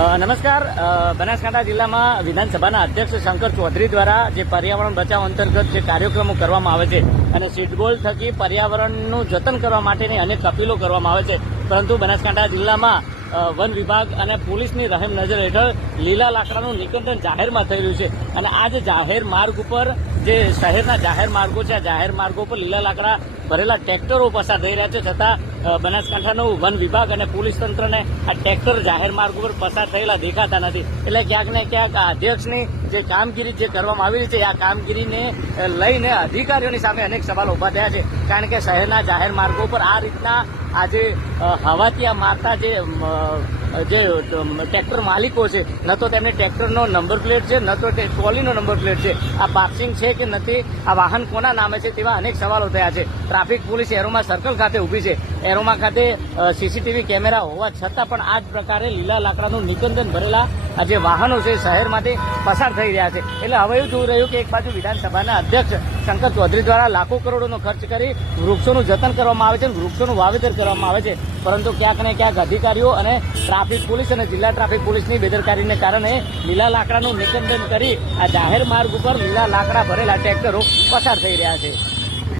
નમસ્કાર. બનાસકાંઠા જિલ્લામાં વિધાનસભાના અધ્યક્ષ શંકર ચૌધરી દ્વારા જે પર્યાવરણ બચાવ અંતર્ગત જે કાર્યક્રમો કરવામાં આવે છે અને સીટબોલ થકી પર્યાવરણનું જતન કરવા માટેની અનેક અપીલો કરવામાં આવે છે, પરંતુ બનાસકાંઠા જિલ્લામાં વન વિભાગ અને પોલીસની રહેમ નજર હેઠળ લીલા લાકડાનું નિકંદન જાહેરમાં થઈ રહ્યું છે. અને આ જે જાહેર માર્ગ ઉપર જે શહેરના જાહેર માર્ગો છે, આ જાહેર માર્ગો પર લીલા લાકડા ભરેલા ટ્રેક્ટરો પસાર થઈ રહ્યા છે, છતાં બનાસકાંઠાનું વન વિભાગ અને પોલીસ તંત્રને આ ટ્રેક્ટર જાહેર માર્ગ ઉપર પસાર થયેલા દેખાતા નથી. એટલે ક્યાંક ને ક્યાંક આ અધ્યક્ષની જે કામગીરી જે કરવામાં આવેલી છે, આ કામગીરીને લઈને અધિકારીઓની સામે અનેક સવાલો ઉભા થયા છે. કારણ કે શહેરના જાહેર માર્ગો પર આ રીતના આજે હવાતિયા મારતા જે ટ્રેક્ટર માલિકો છે, ન તો તેમને ટ્રેક્ટરનો નંબર પ્લેટ છે, ન તો ટ્રોલીનો નંબર પ્લેટ છે, આ પાર્કિંગ છે કે નથી, આ વાહન કોના નામે છે, તેવા અનેક સવાલો થયા છે. ટ્રાફિક પોલીસ એરોમા સર્કલ ખાતે ઊભી છે. એરોમા ખાતે સીસીટીવી કેમેરા હોવા છતાં પણ આ જ પ્રકારે લીલા લાકડાનું નિકંદન ભરેલા આ જે વાહનો છે શહેરમાંથી પસાર થઈ રહ્યા છે. એટલે હવે એવું જોઈ રહ્યું કે એક બાજુ વિધાનસભાના અધ્યક્ષ શંકર ચૌધરી દ્વારા લાખો કરોડોનો ખર્ચ કરી વૃક્ષોનું જતન કરવામાં આવે છે, વૃક્ષોનું વાવેતર કરવામાં આવે છે, પરંતુ ક્યાંક ને ક્યાંક અધિકારીઓ અને ટ્રાફિક પોલીસ અને જિલ્લા ટ્રાફિક પોલીસની બેદરકારીને કારણે લીલા લાકડાનું નિકંદન કરી આ જાહેર માર્ગ ઉપર લીલા લાકડા ભરેલા ટ્રેક્ટરો પસાર થઈ રહ્યા છે.